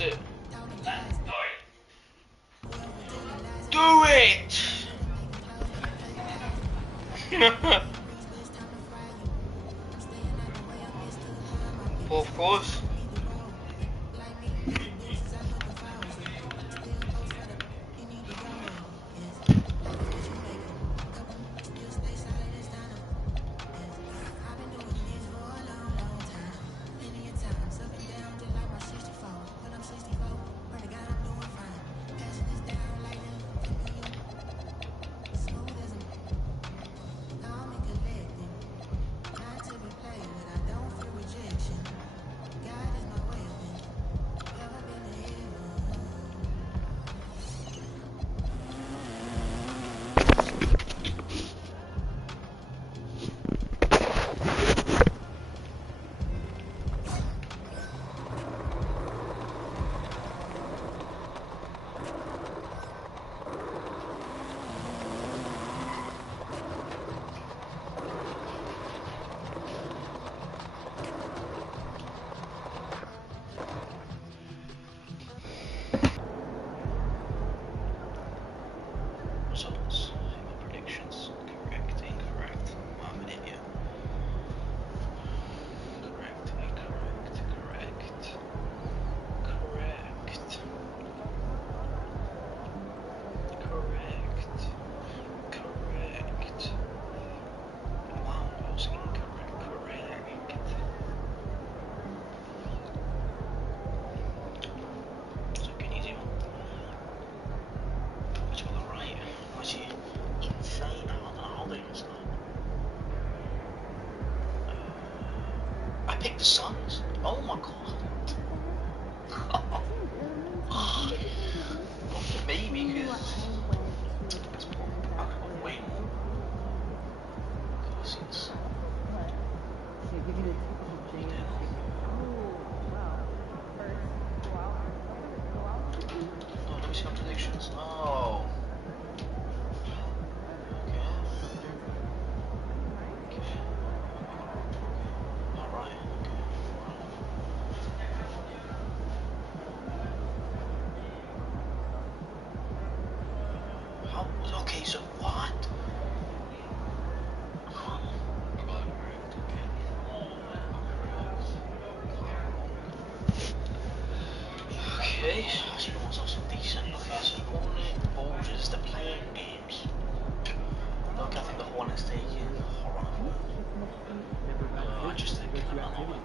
That's it. Do it! Well, of course. Results. My predictions. Correct, incorrect. Well, I'm an idiot. Correct, incorrect, correct. Correct. Correct. Correct. Wow, that was incorrect. Correct. It's like an easy one. Which one right? Was he insane? I don't know how they was that. I picked the Suns. Oh my god. Not for me because I can't win. Because it's oh, let me see my predictions. Oh. Okay, so what? Okay, I should want something decent. Okay, so Hornet, Bulges, they're playing games. Look, I think the Hornets taking horrible. I just think I'm not gonna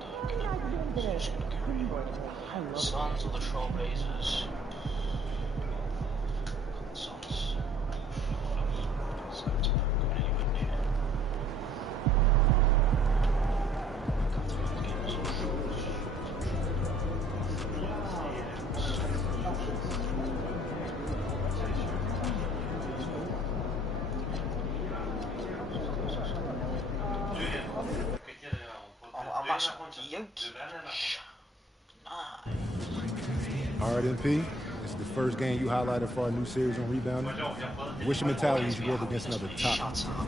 just gonna carry on. Suns or the Trailblazers. Suns. Suns aren't going anywhere near. Can't throw the games. I'm actually Yoki. Alright, MP. This is the first game you highlighted for our new series on rebounding. Which mentality you go up against another top? Shut up.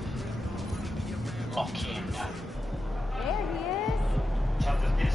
Lock in. There he is.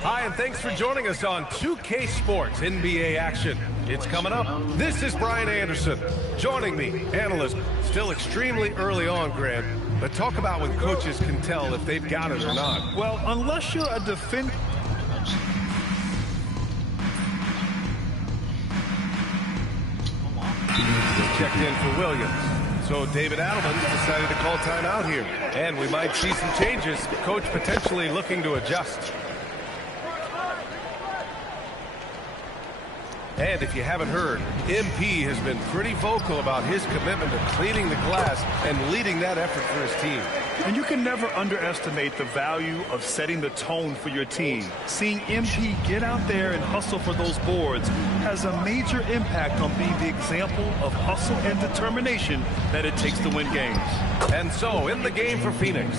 Hi, and thanks for joining us on 2K Sports NBA Action. It's coming up. This is Brian Anderson. Joining me, analyst. Still extremely early on, Grant. But talk about when coaches can tell if they've got it or not. Well, unless you're a defender. Checked in for Williams. So David Adelman decided to call timeout here. And we might see some changes. Coach potentially looking to adjust. And if you haven't heard, MP has been pretty vocal about his commitment to cleaning the glass and leading that effort for his team. And you can never underestimate the value of setting the tone for your team. Seeing MP get out there and hustle for those boards has a major impact on being the example of hustle and determination that it takes to win games. And so, in the game for Phoenix,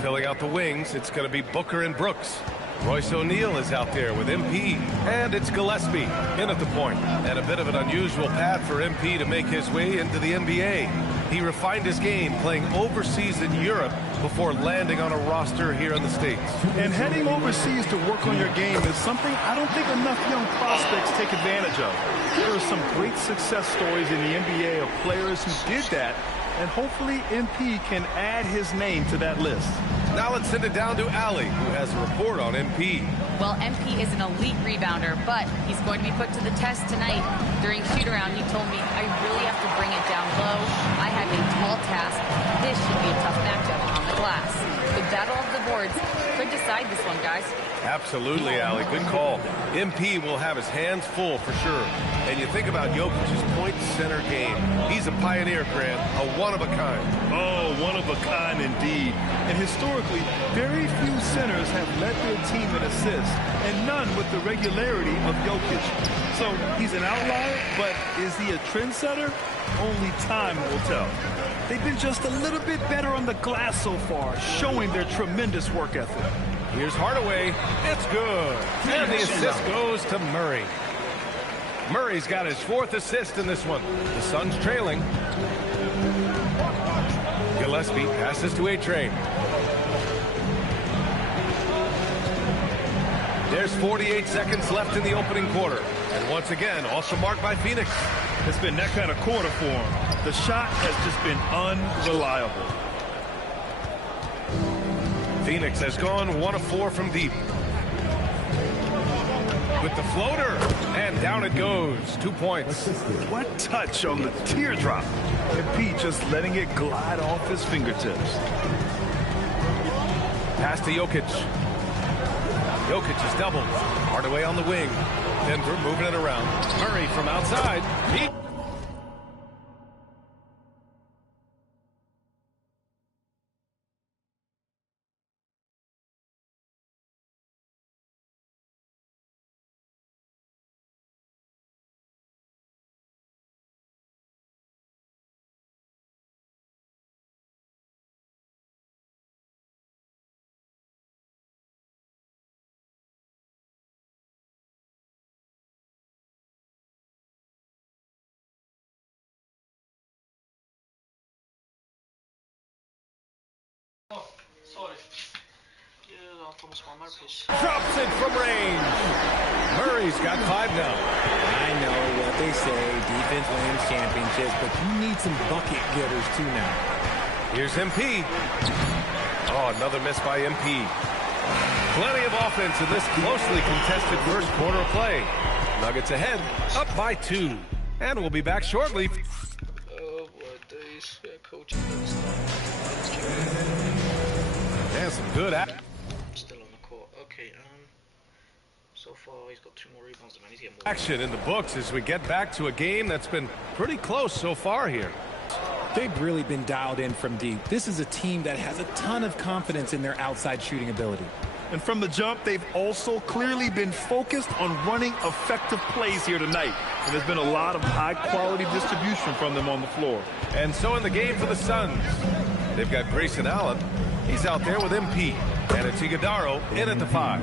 filling out the wings, it's going to be Booker and Brooks. Royce O'Neal is out there with MP, and it's Gillespie in at the point. And a bit of an unusual path for MP to make his way into the NBA. He refined his game playing overseas in Europe before landing on a roster here in the States. And heading overseas to work on your game is something I don't think enough young prospects take advantage of. There are some great success stories in the NBA of players who did that, and hopefully MP can add his name to that list. Now let's send it down to Allie, who has a report on MP. Well, MP is an elite rebounder, but he's going to be put to the test tonight. During shoot-around, he told me, I really have to bring it down low. I have a tall task. This should be a tough matchup on the glass. The battle of the boards could decide this one, guys. Absolutely, Allie. Good call. MP will have his hands full for sure. And you think about Jokic's point center game. He's a pioneer, Grant, a one-of-a-kind. Oh, one-of-a-kind indeed. And historically, very few centers have led their team in assists, and none with the regularity of Jokic. So he's an outlier, but is he a trendsetter? Only time will tell. They've been just a little bit better on the glass so far, showing their tremendous work ethic. Here's Hardaway. It's good. And the assist goes to Murray. Murray's got his 4th assist in this one. The Suns trailing. Gillespie passes to A-Train. There's 48 seconds left in the opening quarter. And once again, off the mark by Phoenix. It's been that kind of quarter for him. The shot has just been unreliable. Phoenix has gone 1 of 4 from deep. With the floater, and down it goes. 2 points. What touch on the teardrop. And Pete just letting it glide off his fingertips. Pass to Jokic. Jokic is doubled. Hardaway on the wing. Denver moving it around. Murray from outside. Sorry. Yeah, I'll Thomas my mouthpiece. Drops it from range. Murray's got 5 now. I know what they say, defense wins championships, but you need some bucket getters too now. Here's MP. Oh, another miss by MP. Plenty of offense in this closely contested first quarter of play. Nuggets ahead, up by 2. And we'll be back shortly. Oh, what days. Yeah, coach. And some good Still on the court. Okay, so far he's got 2 more rebounds than me. He's getting more. action in the books as we get back to a game that's been pretty close so far here. They've really been dialed in from deep. This is a team that has a ton of confidence in their outside shooting ability. And from the jump, they've also clearly been focused on running effective plays here tonight. And there's been a lot of high-quality distribution from them on the floor. And so in the game for the Suns, they've got Grayson Allen. He's out there with MP. And it's Iguodala in at the 5.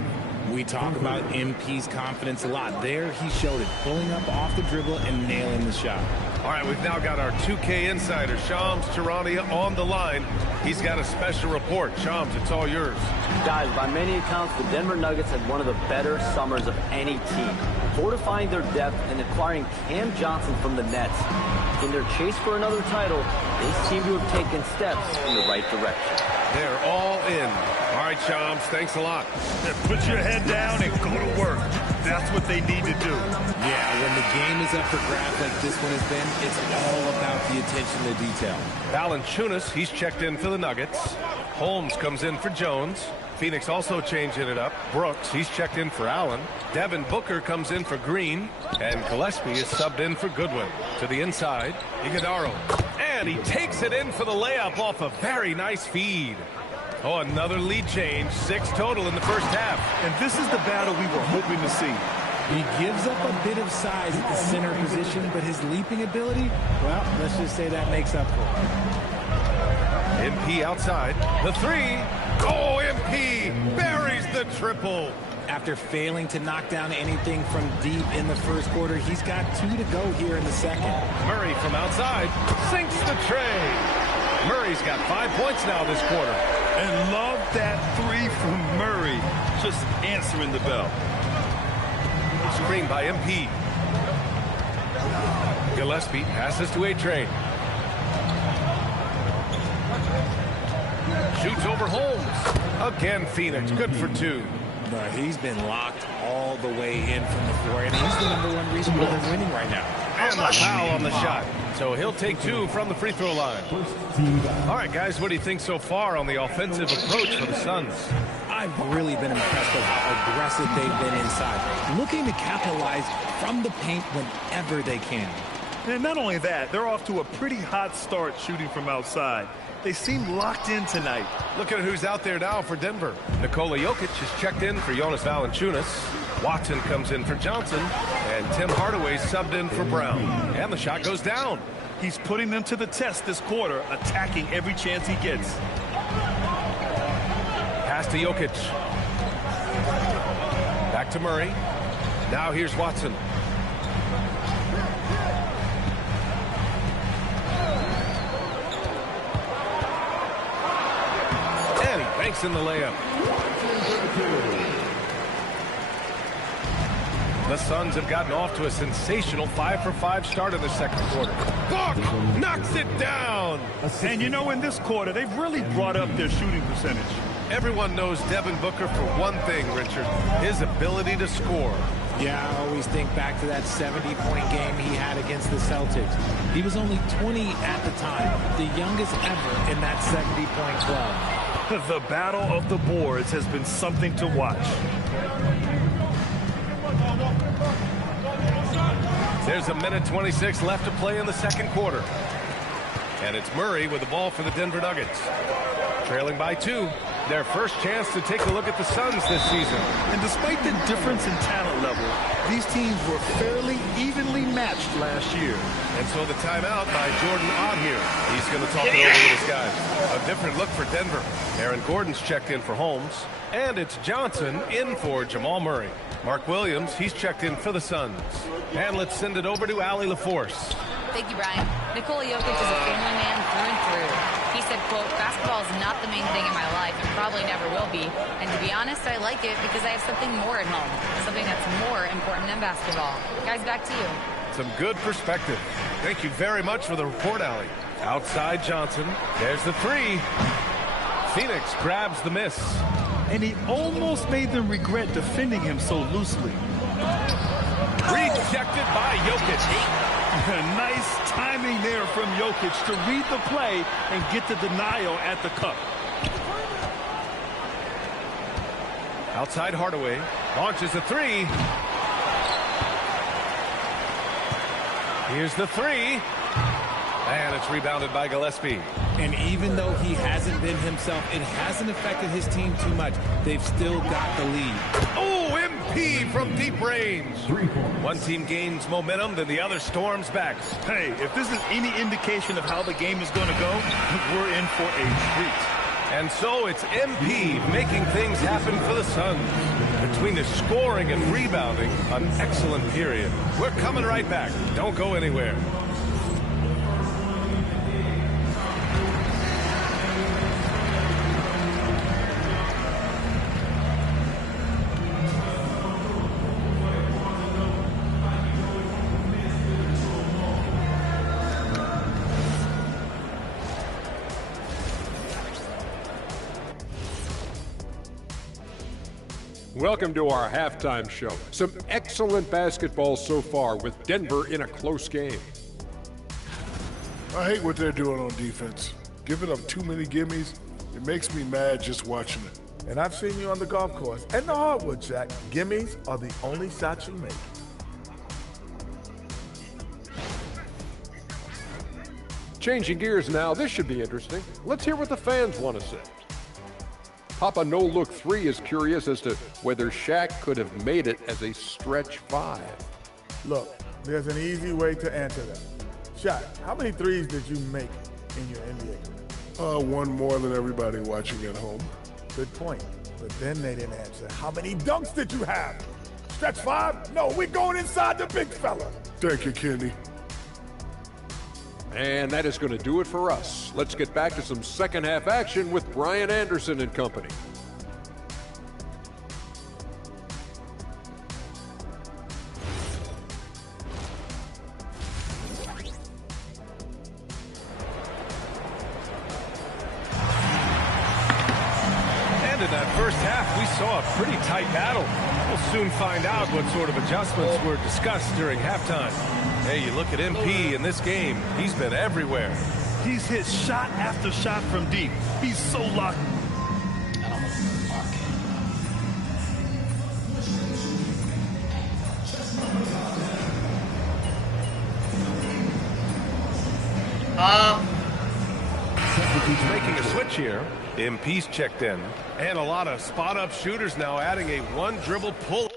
We talk about MP's confidence a lot. There, he showed it, pulling up off the dribble and nailing the shot. All right, we've now got our 2K insider, Shams Charania, on the line. He's got a special report. Shams, it's all yours. Guys, by many accounts, the Denver Nuggets had one of the better summers of any team. fortifying their depth and acquiring Cam Johnson from the Nets. In their chase for another title, they seem to have taken steps in the right direction. They're all in. All right, Shams, thanks a lot. Put your head down and go to work. That's what they need to do. Yeah, when the game is up for grabs like this one has been, it's all about the attention to detail. Valanciunas, he's checked in for the Nuggets. Holmes comes in for Jones. Phoenix also changing it up. Brooks, he's checked in for Allen. Devin Booker comes in for Green. And Gillespie is subbed in for Goodwin. To the inside, Iguodala. And he takes it in for the layup off a very nice feed. Oh, another lead change. 6 total in the first half. And this is the battle we were hoping to see. He gives up a bit of size at the center position, but his leaping ability, well, let's just say that makes up for it. MP outside. The 3. Oh, MP buries the triple. After failing to knock down anything from deep in the first quarter, he's got 2 to go here in the second. Murray from outside sinks the tray. Murray's got 5 points now this quarter. And love that 3 from Murray. Just answering the bell. Screen by MP. Gillespie passes to A-Train. Shoots over Holmes. Again, Phoenix. Good for 2. No, he's been locked all the way in from the floor, and he's the #1 reason why they're winning right now. And the foul on the shot. So he'll take 2 from the free throw line. All right, guys, what do you think so far on the offensive approach for the Suns? I've really been impressed with how aggressive they've been inside, looking to capitalize from the paint whenever they can. And not only that, they're off to a pretty hot start shooting from outside. They seem locked in tonight. Look at who's out there now for Denver. Nikola Jokic is checked in for Jonas Valanciunas. Watson comes in for Johnson. And Tim Hardaway subbed in for Brown. And the shot goes down. He's putting them to the test this quarter, attacking every chance he gets. Pass to Jokic. Back to Murray. Now here's Watson. And he banks in the layup. The Suns have gotten off to a sensational 5-for-5 start in the second quarter. Book knocks it down. And you know, in this quarter, they've really brought up their shooting percentage. Everyone knows Devin Booker for one thing, Richard, his ability to score. Yeah, I always think back to that 70-point game he had against the Celtics. He was only 20 at the time, the youngest ever in that 70-point club. The battle of the boards has been something to watch. There's a minute 26 left to play in the second quarter. And it's Murray with the ball for the Denver Nuggets. Trailing by 2. Their first chance to take a look at the Suns this season. And despite the difference in talent level, these teams were fairly evenly matched last year. And so the timeout by Jordan Ott here. He's going to talk it over with his guys. A different look for Denver. Aaron Gordon's checked in for Holmes. And it's Johnson in for Jamal Murray. Mark Williams, he's checked in for the Suns. And let's send it over to Allie LaForce. Thank you, Brian. Nikola Jokic is a family man through and through. He said, quote, basketball is not the main thing in my life and probably never will be. And to be honest, I like it because I have something more at home, something that's more important than basketball. Guys, back to you. Some good perspective. Thank you very much for the report, Allie. Outside Johnson. There's the 3. Phoenix grabs the miss. And he almost made them regret defending him so loosely. Rejected by Jokic. Nice timing there from Jokic to read the play and get the denial at the cup. Outside Hardaway. Launches a 3. Here's the 3. And it's rebounded by Gillespie. And even though he hasn't been himself, it hasn't affected his team too much. They've still got the lead. Oh, MP from deep range. One team gains momentum, then the other storms back. Hey, if this is any indication of how the game is going to go, we're in for a treat. And so it's MP making things happen for the Suns. Between the scoring and rebounding, an excellent period. We're coming right back. Don't go anywhere. Welcome to our halftime show. Some excellent basketball so far with Denver in a close game. I hate what they're doing on defense. Giving up too many gimmies, it makes me mad just watching it. And I've seen you on the golf course and the hardwood, Jack. Gimmies are the only shots you make. Changing gears now, this should be interesting. Let's hear what the fans want to say. Papa No Look 3 is curious as to whether Shaq could have made it as a stretch 5. Look, there's an easy way to answer that. Shaq, how many threes did you make in your NBA career? One more than everybody watching at home. Good point. But then they didn't answer. How many dunks did you have? Stretch 5? No, we're going inside the big fella. Thank you, Kenny. And that is going to do it for us. Let's get back to some second half action with Brian Anderson and company. And in that first half, we saw a pretty tight battle. We'll soon find out what sort of adjustments were discussed during halftime. Hey, you look at MP in this game, he's been everywhere. He's hit shot after shot from deep. He's so locked. He's making a switch here. MP's checked in. And a lot of spot-up shooters now adding a one-dribble pull.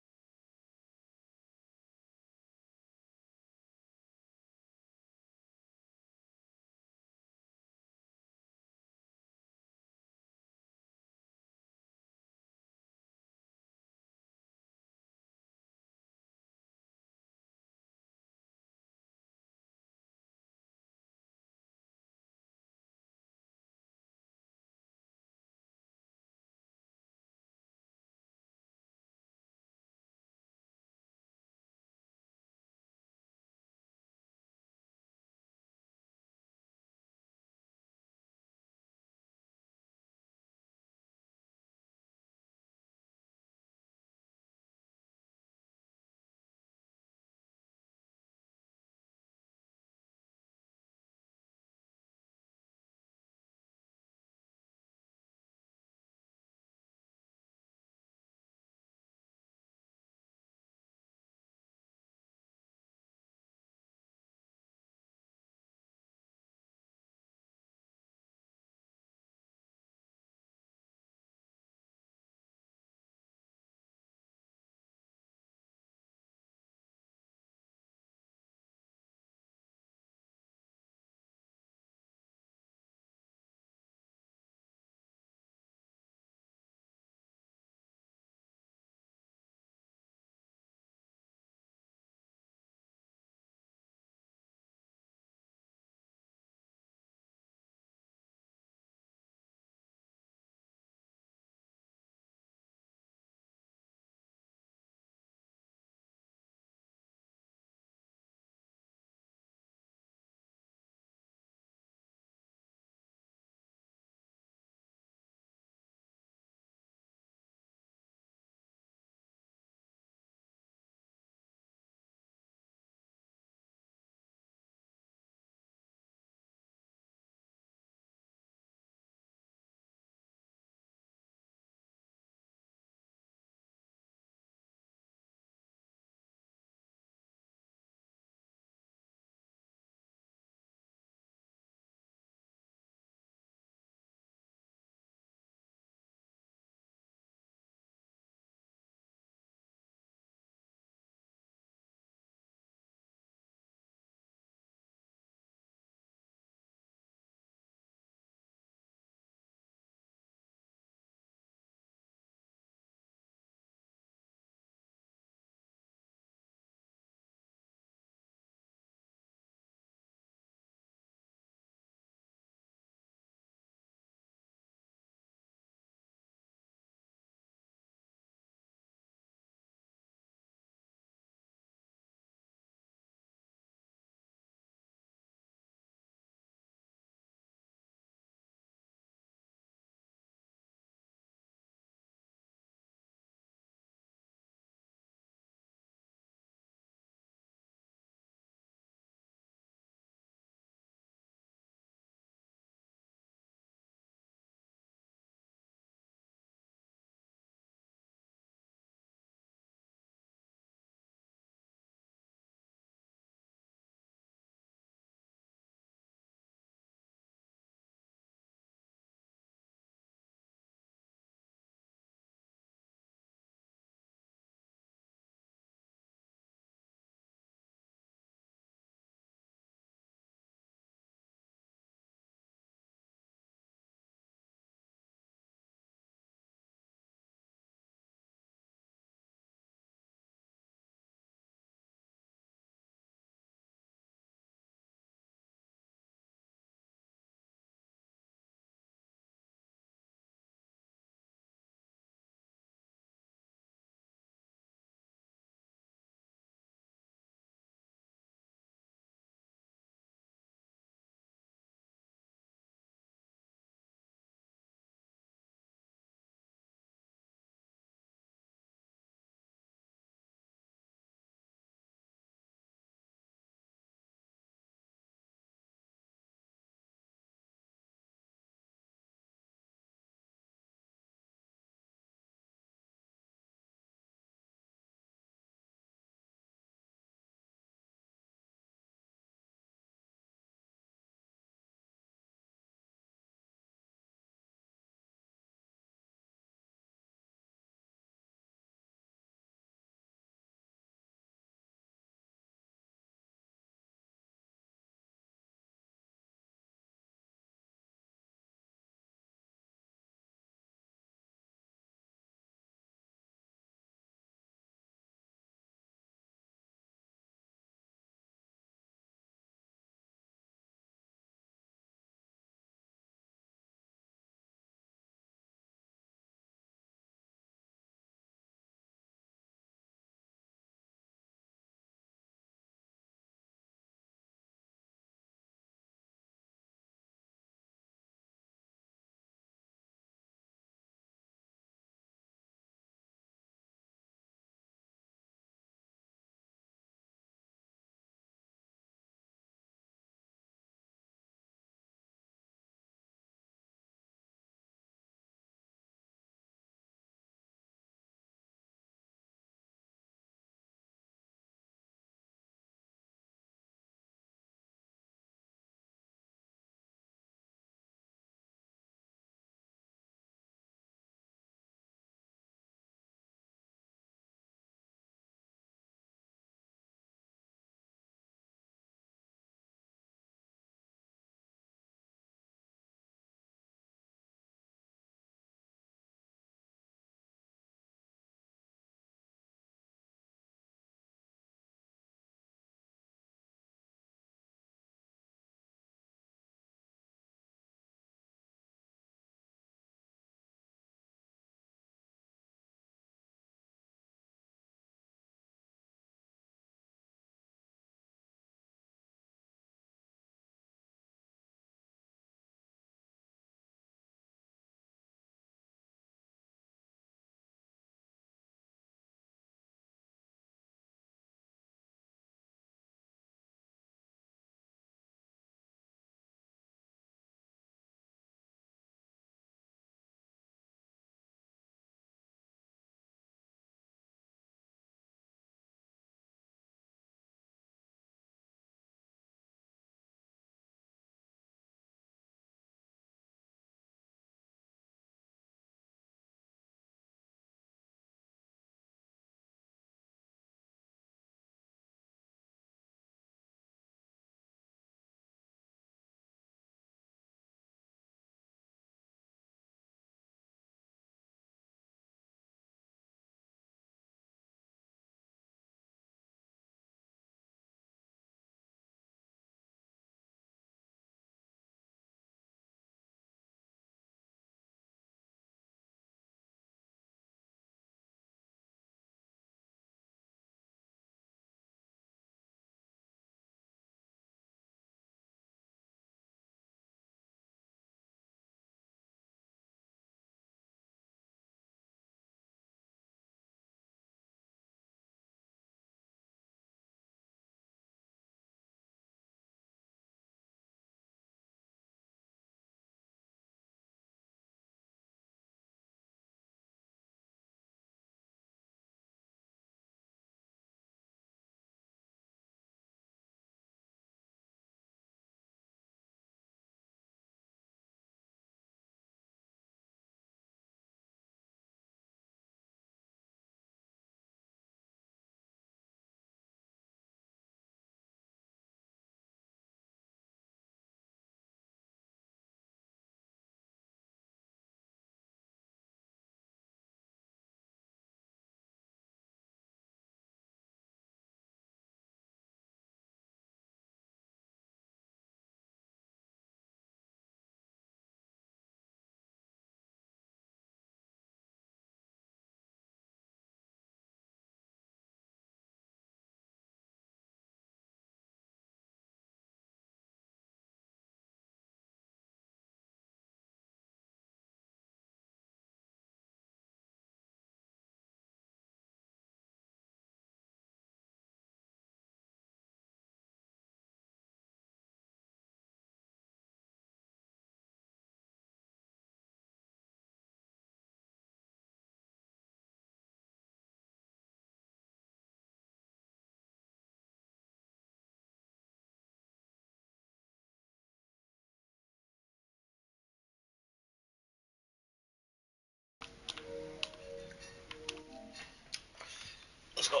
Let's go.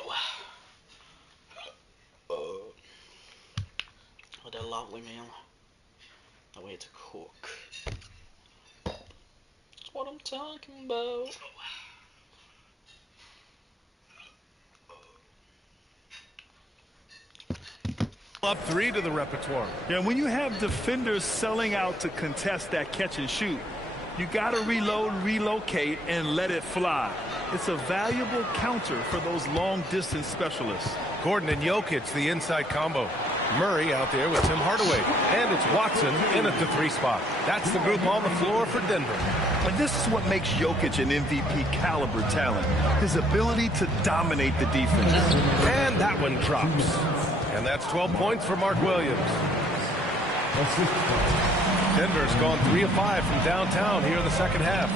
What a lovely meal. A way to cook. That's what I'm talking about. Up 3 to the repertoire. Yeah, when you have defenders selling out to contest that catch and shoot, you got to reload, relocate, and let it fly. It's a valuable counter for those long-distance specialists. Gordon and Jokic, the inside combo. Murray out there with Tim Hardaway. And it's Watson in at the 3 spot. That's the group on the floor for Denver. And this is what makes Jokic an MVP caliber talent. His ability to dominate the defense. And that one drops. And that's 12 points for Mark Williams. Denver's gone 3 of 5 from downtown here in the second half.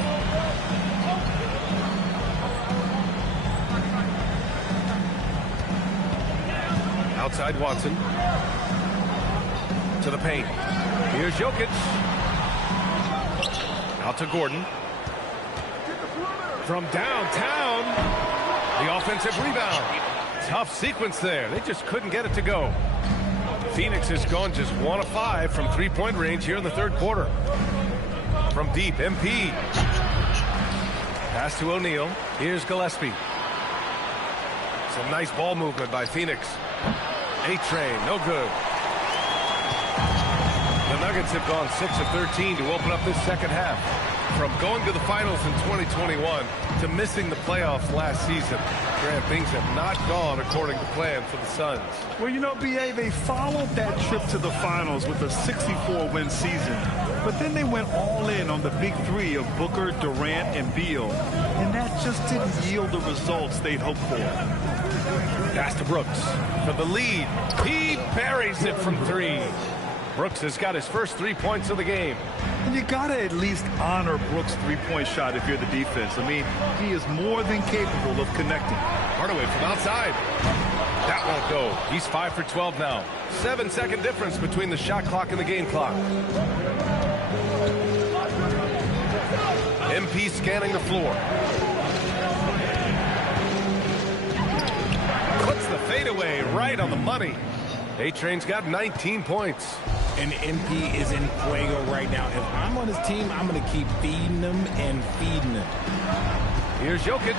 Outside Watson. To the paint. Here's Jokic. Out to Gordon. From downtown. The offensive rebound. Tough sequence there. They just couldn't get it to go. Phoenix has gone just 1 of 5 from 3-point range here in the third quarter. From deep, MP. Pass to O'Neal. Here's Gillespie. Some nice ball movement by Phoenix. A-Train, no good. The Nuggets have gone 6 of 13 to open up this second half. From going to the finals in 2021 to missing the playoffs last season, Grant, things have not gone according to plan for the Suns. Well, you know, B.A., they followed that trip to the finals with a 64-win season. But then they went all in on the big 3 of Booker, Durant, and Beal. And that just didn't yield the results they'd hoped for. Pass to Brooks for the lead. He buries it from 3. Brooks has got his first 3 points of the game. And you got to at least honor Brooks' 3-point shot if you're the defense. I mean, he is more than capable of connecting. Hardaway from outside. That won't go. He's 5 for 12 now. 7-second difference between the shot clock and the game clock. MP scanning the floor. Puts the fadeaway right on the money. A-Train's got 19 points. And MP is in fuego right now. If I'm on his team, I'm going to keep feeding him and feeding him. Here's Jokic.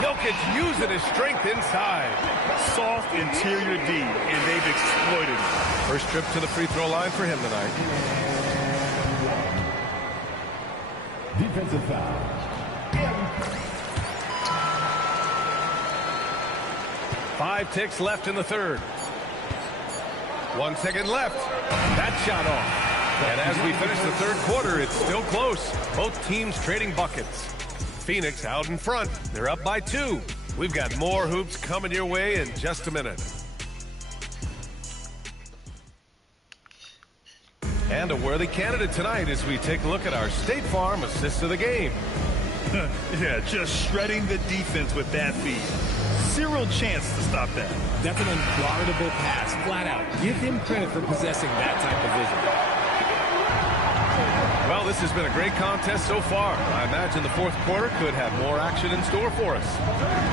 Jokic using his strength inside. Soft interior D, and they've exploited it. First trip to the free throw line for him tonight. Defensive foul. 5 ticks left in the third. 1 second left. That shot off. And as we finish the third quarter, it's still close. Both teams trading buckets. Phoenix out in front. They're up by 2. We've got more hoops coming your way in just a minute. And a worthy candidate tonight as we take a look at our State Farm assist of the game. Yeah, just shredding the defense with that feed. Zero chance to stop that. That's an unguardable pass, flat out. Give him credit for possessing that type of vision. Well, this has been a great contest so far. I imagine the fourth quarter could have more action in store for us.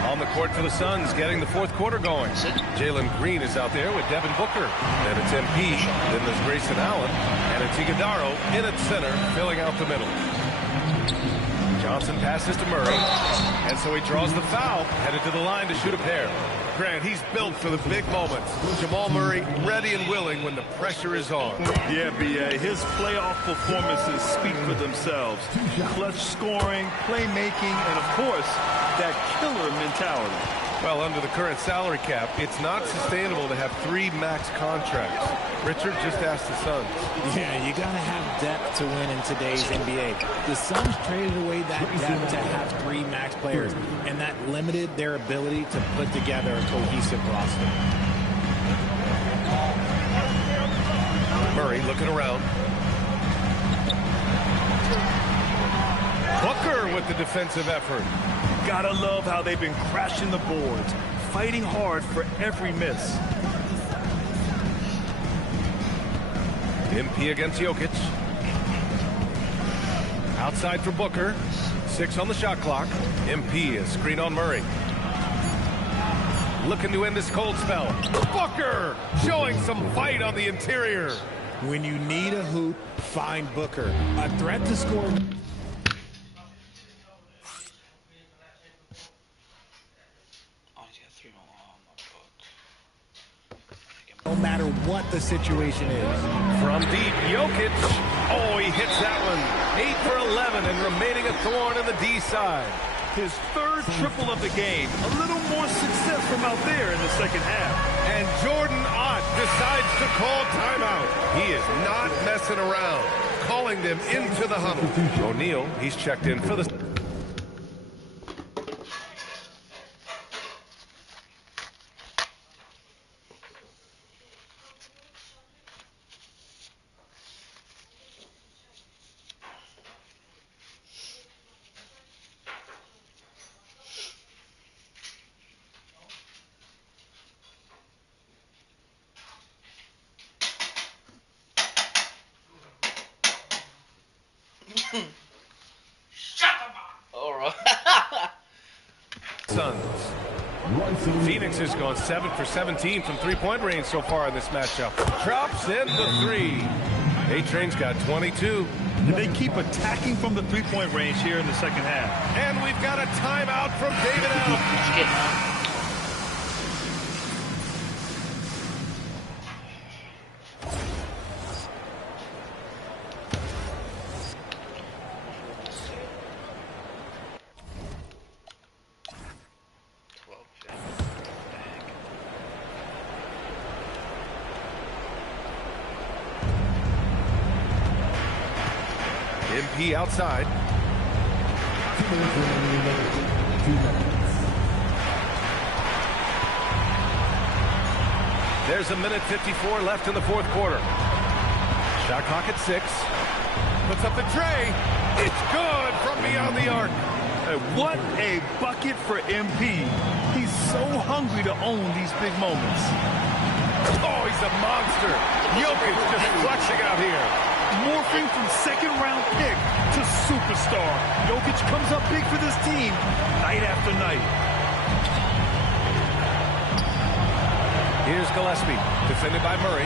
On the court for the Suns, getting the fourth quarter going. Jalen Green is out there with Devin Booker. Then it's MP, then there's Grayson Allen, and it's Iguodaro in at center, filling out the middle. Johnson passes to Murray, and so he draws the foul, headed to the line to shoot a pair. Grant, he's built for the big moments. Jamal Murray ready and willing when the pressure is on. Yeah, B.A., his playoff performances speak for themselves. Clutch scoring, playmaking, and of course, that killer mentality. Well, under the current salary cap, it's not sustainable to have 3 max contracts. Richard just asked the Suns. Yeah, you got to have depth to win in today's NBA. The Suns traded away that depth to have 3 max players, and that limited their ability to put together a cohesive roster. Murray looking around. Booker with the defensive effort. Gotta love how they've been crashing the boards, fighting hard for every miss. MP against Jokic. Outside for Booker. 6 on the shot clock. MP is screen on Murray. looking to end this cold spell. Booker showing some fight on the interior. When you need a hoop, find Booker. A threat to score. No matter what the situation is. From deep, Jokic. Oh, he hits that one. 8 for 11 and remaining a thorn in the D side. His third triple of the game. A little more success from out there in the second half. And Jordan Ott decides to call timeout. He is not messing around. Calling them into the huddle. O'Neal, he's checked in for the... Suns. Phoenix has gone 7 for 17 from three-point range so far in this matchup. Drops in the 3. A-Train's got 22. And they keep attacking from the three-point range here in the second half. And we've got a timeout from David Allen. MP outside. There's a minute 54 left in the fourth quarter. Shot clock at 6. Puts up the tray. It's good from beyond the arc. What a bucket for MP. He's so hungry to own these big moments. Oh, he's a monster. Jokic just flexing out here. Morphing from second-round pick to superstar. Jokic comes up big for this team night after night. Here's Gillespie, defended by Murray.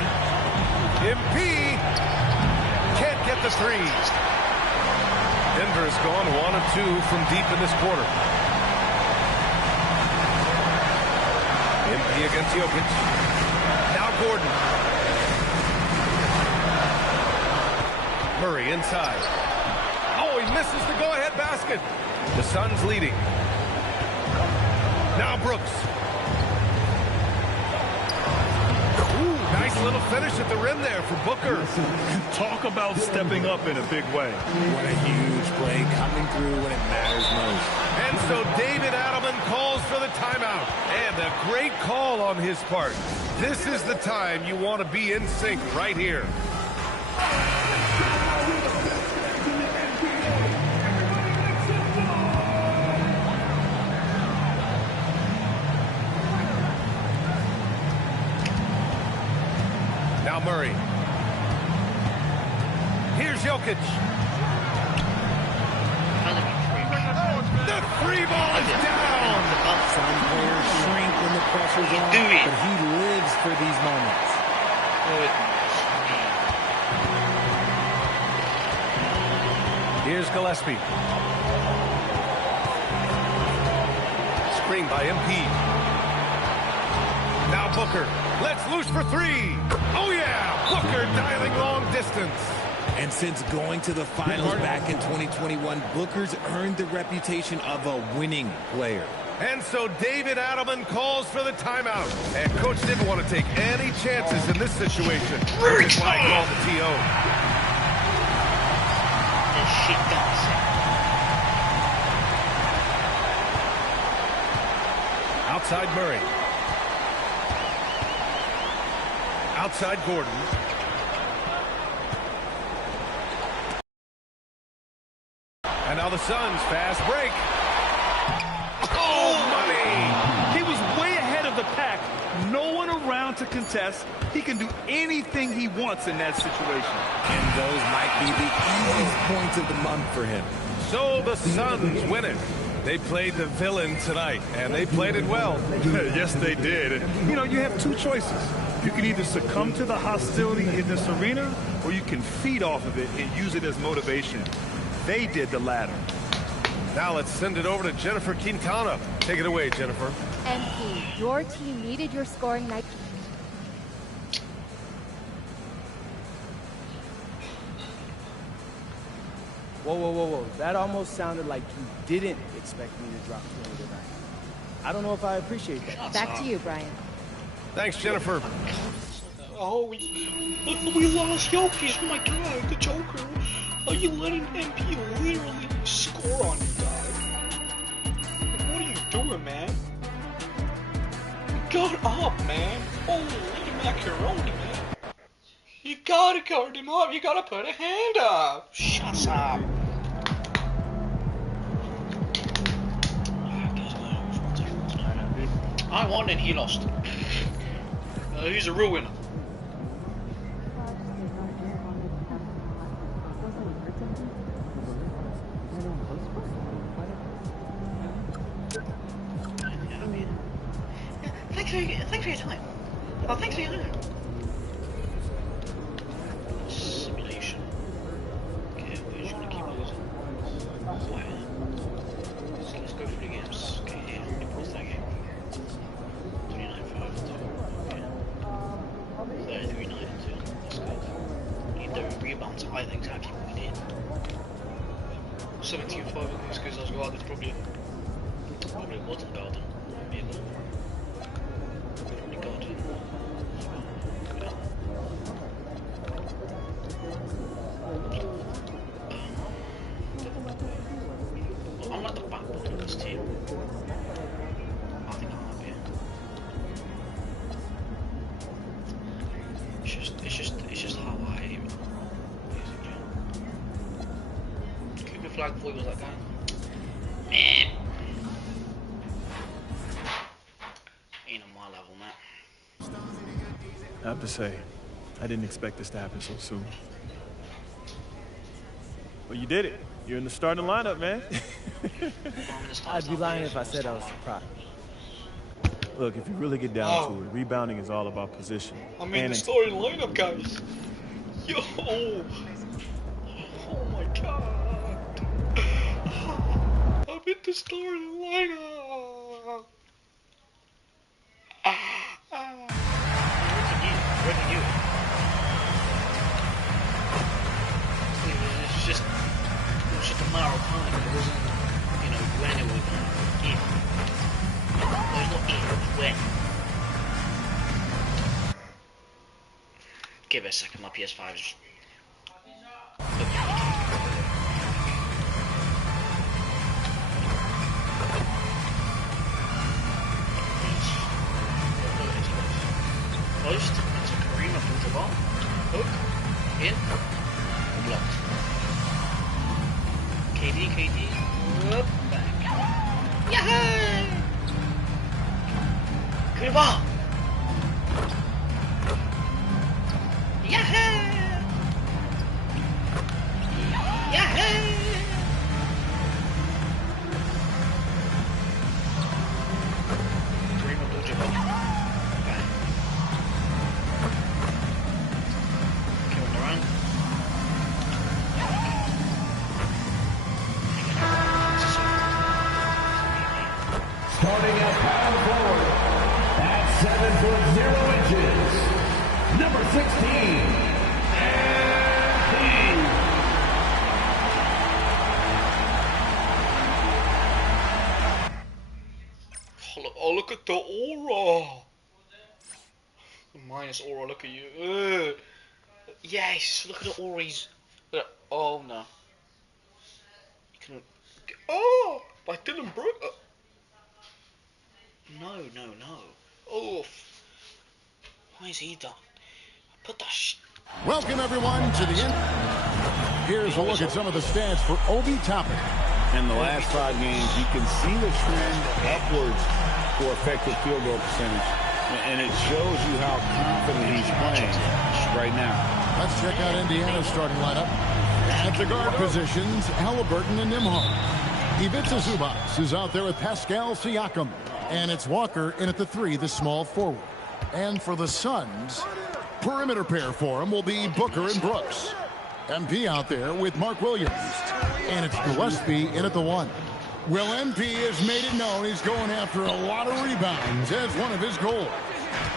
MP can't get the 3. Denver's gone 1 of 2 from deep in this quarter. MP against Jokic. Now Gordon. Murray inside. Oh, he misses the go-ahead basket. The Suns leading. Now Brooks. Ooh, nice little finish at the rim there for Booker. Talk about stepping up in a big way. What a huge play coming through when it matters most. And so David Adelman calls for the timeout. And a great call on his part. This is the time you want to be in sync right here. Now Murray. Here's Jokic. The 3 ball is down. Some players shrink when the pressure's on, but he lives for these moments. Here's Gillespie. Screen by MP. Now Booker. Let's loose for 3. Oh, yeah. Booker dialing long distance. And since going to the finals back in 2021, Booker's earned the reputation of a winning player. And so David Adelman calls for the timeout. And Coach didn't want to take any chances in this situation. That's why he called the TO. Outside Murray. Outside Gordon. And now the Suns fast break. Oh, money! He was way ahead of the pack. No one around to contest. He can do anything he wants in that situation. And those might be the easiest points of the month for him. So the Suns win it. They played the villain tonight, and they played it well. Yes, they did. And, you know, you have two choices. You can either succumb to the hostility in this arena, or you can feed off of it and use it as motivation. They did the latter. Now let's send it over to Jennifer Quintana. Take it away, Jennifer. MP, your team needed your scoring night. Whoa, whoa, whoa, whoa. That almost sounded like you didn't expect me to drop 20 tonight. I don't know if I appreciate that. Back to you, Brian. Thanks, Jennifer. Oh, we lost Jokic. Oh my God, the Joker. Are you letting MP literally score on you, dog? Like, what are you doing, man? Guard up, man. Holy macaroni, man. You gotta guard him up. You gotta put a hand up. Shut up. I won and he lost. He's a real winner. Thanks for your time. Oh, thanks for your time. Simulation. Okay, we're just gonna keep losing. Quiet. Let's go through the games. Okay, yeah, how many points that game? 29-5 2. Okay. 33-9 2. That's good. Need the rebounds high, that's exactly what we did. 17-5 in these because I was guarded probably wasn't guarded. I'm like the backbone of this team. I think I'm happy. It's just how I aim. Keep your flag before he was that guy. Ain't on my level, Matt. I have to say, I didn't expect this to happen so soon. But you did it. You're in the starting lineup, man. I'd be lying if I said I was surprised. Look, if you really get down to it, rebounding is all about position. I'm in the starting lineup, guys. Yo! Oh my God! I'm in the starting lineup. Where did you? It was just a matter of time. It wasn't, you know, when it was if. There's no if, it was when. Give it a second, my PS5 is... Post, that's a Kareem Abdul-Jabbar. Hook, in, blocked. KD, whoop, back. Yahoo! Good ball! Yahoo! Yahoo! Kareem Abdul-Jabbar. Starting at power forward at 7 foot 0 inches, number 16, Oh, look at the aura! Minus aura, look at you. Yes, look at the aura. Oh no. You can. Oh! By Dylan Brooks. No. Oh. Why is he done? Put that Welcome everyone to the end. Here's a look at some of the stats for Obi Toppin. In the last 5 games, you can see the trend upwards for effective field goal percentage. And it shows you how confident he's playing right now. Let's check out Indiana's starting lineup. At the guard positions, Halliburton and Nimhart. Ivica Zubac is out there with Pascal Siakam. And it's Walker in at the 3, the small forward. And for the Suns, perimeter pair for him will be Booker and Brooks. MP out there with Mark Williams. And it's Gillespie in at the 1. Well, MP has made it known he's going after a lot of rebounds as one of his goals.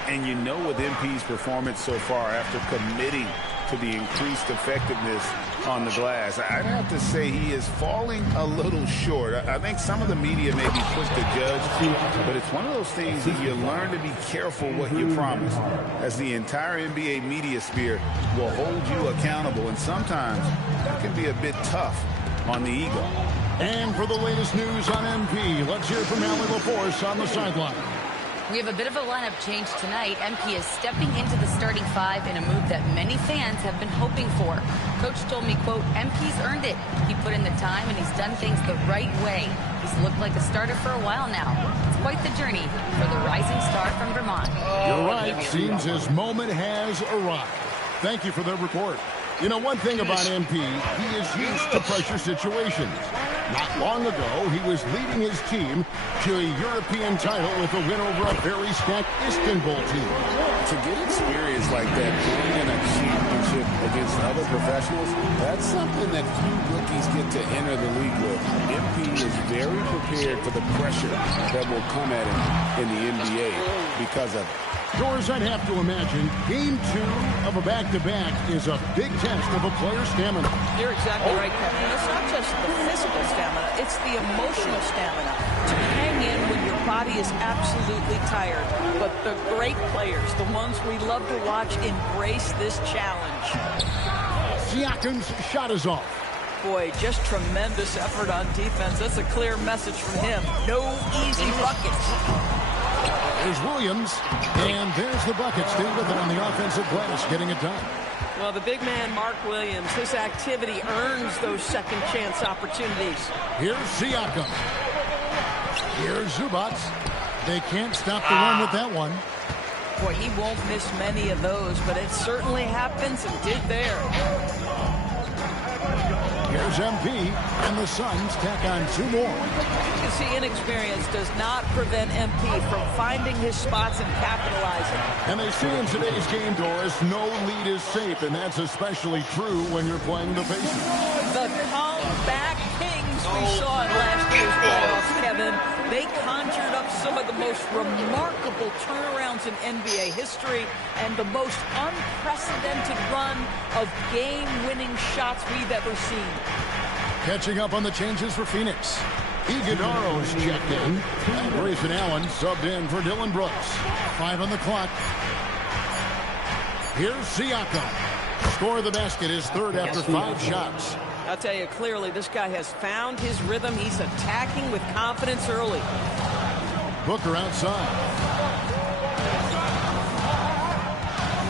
And you know, with MP's performance so far, after committing to the increased effectiveness on the glass, I'd have to say he is falling a little short. I think some of the media may be quick to judge, but it's one of those things that you learn to be careful what you promise, as the entire NBA media sphere will hold you accountable, and sometimes that can be a bit tough on the ego. And for the latest news on MP, let's hear from Allie LaForce on the sideline. We have a bit of a lineup change tonight. MP is stepping into the starting 5 in a move that many fans have been hoping for. Coach told me, quote, MP's earned it. He put in the time and he's done things the right way. He's looked like a starter for a while now. It's quite the journey for the rising star from Vermont. You're right. Seems his moment has arrived. Thank you for the report. You know, one thing about MP, he is used to pressure situations. Not long ago, he was leading his team to a European title with a win over a very stacked Istanbul team. To get experience like that, playing in a championship against other professionals, that's something that few rookies get to enter the league with. MP is very prepared for the pressure that will come at him in the NBA because of it. Doors, I'd have to imagine, game 2 of a back-to-back is a big test of a player's stamina. You're exactly right, Kevin. It's not just the physical stamina, it's the emotional stamina to hang in when your body is absolutely tired. But the great players, the ones we love to watch, embrace this challenge. Siakam's shot is off. Boy, just tremendous effort on defense. That's a clear message from him. No easy buckets. There's Williams, and there's the bucket. Stay with it on the offensive glass, getting it done. Well, the big man, Mark Williams, his activity earns those second chance opportunities. Here's Siakam. Here's Zubac. They can't stop the run with that one. Boy, he won't miss many of those, but it certainly happens and did there. Here's MP, and the Suns tack on 2 more. You can see inexperience does not prevent MP from finding his spots and capitalizing. And they say in today's game, Doris, no lead is safe, and that's especially true when you're playing the Pacers. The comeback kings we saw in last year's playoffs, Kevin. They conjured up some of the most remarkable turnarounds in NBA history and the most unprecedented run of game-winning shots we've ever seen. Catching up on the changes for Phoenix. Iguodala's checked in, and Grayson Allen subbed in for Dylan Brooks. 5 on the clock. Here's Siakam. Score the basket, his 3rd after 5 shots. I'll tell you clearly, this guy has found his rhythm. He's attacking with confidence early. Booker outside.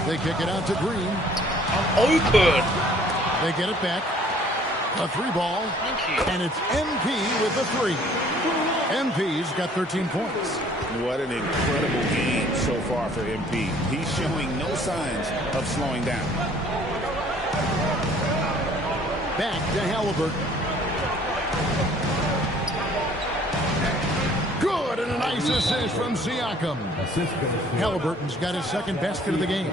They kick it out to Green. Open. They get it back. A 3-ball. And it's MP with the 3. MP's got 13 points. What an incredible game so far for MP. He's showing no signs of slowing down. Back to Halliburton. Good, and a nice assist from Siakam. Halliburton's got his 2nd basket of the game.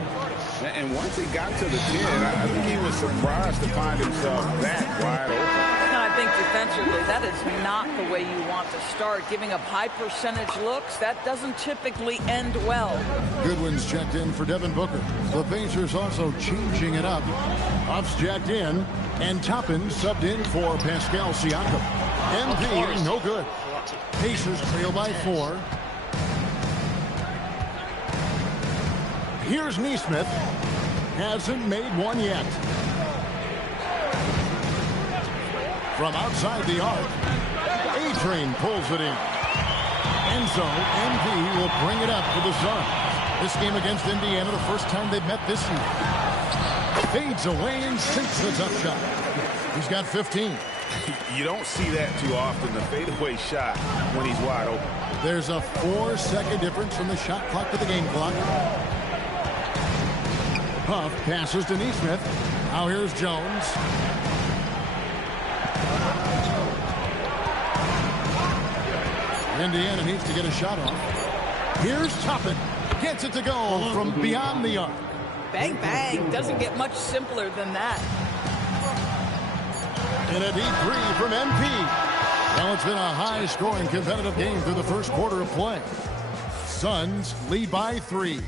And once he got to the 10, I think he was surprised to find himself that wide open. I think defensively, that is not the way you want to start. Giving up high percentage looks, that doesn't typically end well. Goodwin's checked in for Devin Booker. The Pacers also changing it up. Huff's jacked in, and Toppin subbed in for Pascal Siakam. MP, no good. Pacers trail by 4. Here's Nesmith. Hasn't made one yet. From outside the arc, A-Train pulls it in. And so, MP will bring it up for the Suns. This game against Indiana, the first time they've met this year. Fades away and sinks the tough shot. He's got 15. You don't see that too often, the fadeaway shot when he's wide open. There's a 4-second difference from the shot clock to the game clock. Huff passes to Nesmith. Now here's Jones. Indiana needs to get a shot off. Here's Toppin. Gets it to go from beyond the arc. Bang, bang. Doesn't get much simpler than that. And a deep three from MP. Well, it's been a high-scoring competitive game through the first quarter of play. Suns lead by 3.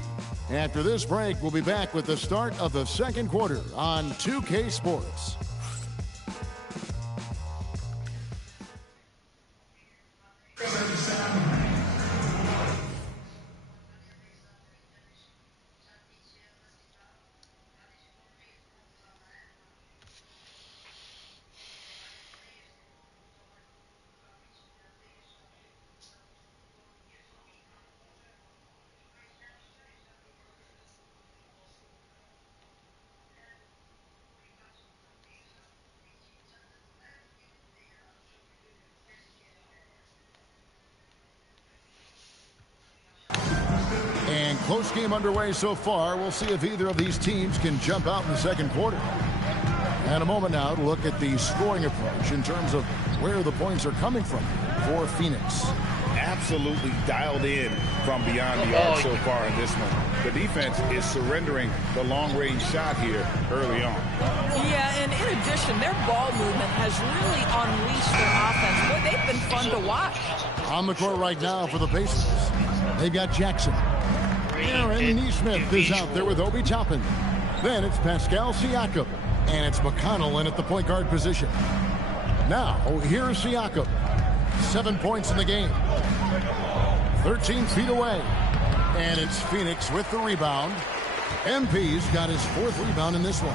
After this break, we'll be back with the start of the second quarter on 2K Sports. And close game underway so far. We'll see if either of these teams can jump out in the second quarter. And a moment now to look at the scoring approach in terms of where the points are coming from for Phoenix. Absolutely dialed in from beyond the arc so far in this one. The defense is surrendering the long-range shot here early on. Yeah, and in addition, their ball movement has really unleashed their offense. Boy, they've been fun to watch. On the court right now for the Pacers, they've got Jackson. Aaron Nesmith is out there with Obi Toppin. Then it's Pascal Siakam. And it's McConnell in at the point guard position. Now, here's Siakam. 7 points in the game. 13 feet away. And it's Phoenix with the rebound. MP's got his 4th rebound in this one.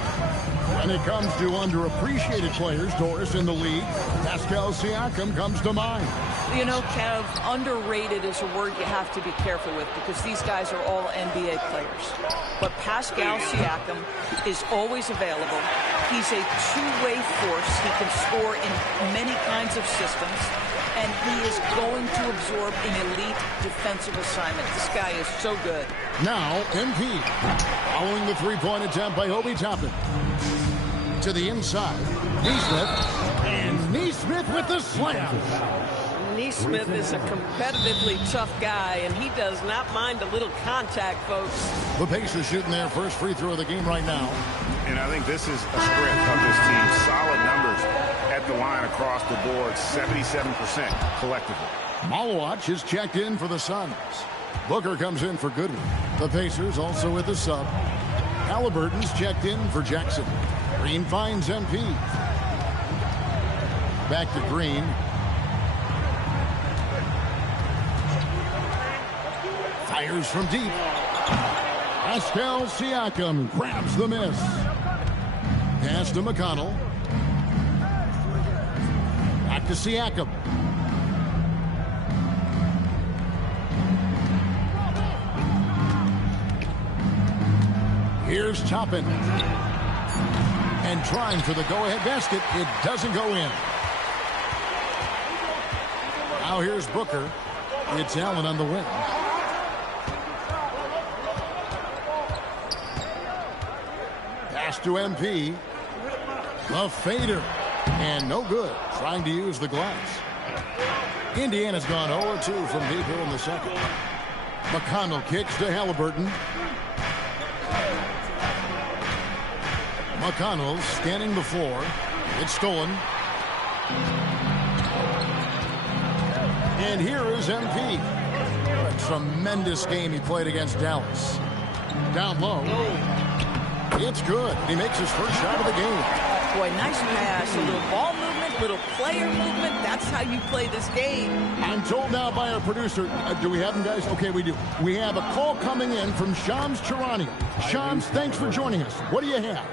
When it comes to underappreciated players, Doris, in the league, Pascal Siakam comes to mind. You know, Kev, underrated is a word you have to be careful with because these guys are all NBA players. But Pascal Siakam is always available. He's a two-way force. He can score in many kinds of systems. And he is going to absorb an elite defensive assignment. This guy is so good. Now, MP, following the three-point attempt by Obi Toppin. To the inside, Nesmith, and Nesmith with the slam. Nesmith is a competitively tough guy, and he does not mind a little contact, folks. The Pacers shooting their first free throw of the game right now. And I think this is a strength of this team. Solid numbers at the line across the board, 77% collectively. Malwatch is checked in for the Suns. Booker comes in for Goodwin. The Pacers also with the sub. Halliburton's checked in for Jackson. Green finds MP. Back to Green. Fires from deep. Pascal Siakam grabs the miss. Pass to McConnell. Back to Siakam. Here's Toppin. And trying for the go-ahead basket. It doesn't go in. Now here's Booker. It's Allen on the wing. Pass to MP. The fader. And no good. Trying to use the glass. Indiana's gone 0-2 from deep here in the second. McConnell kicks to Halliburton. McConnell scanning the floor. It's stolen. And here is MP. What a tremendous game he played against Dallas. Down low. It's good. He makes his first shot of the game. Boy, nice pass. A little ball movement, little player movement. That's how you play this game. I'm told now by our producer, do we have him, guys? Okay, we do. We have a call coming in from Shams Charania. Shams, thanks for joining us. What do you have?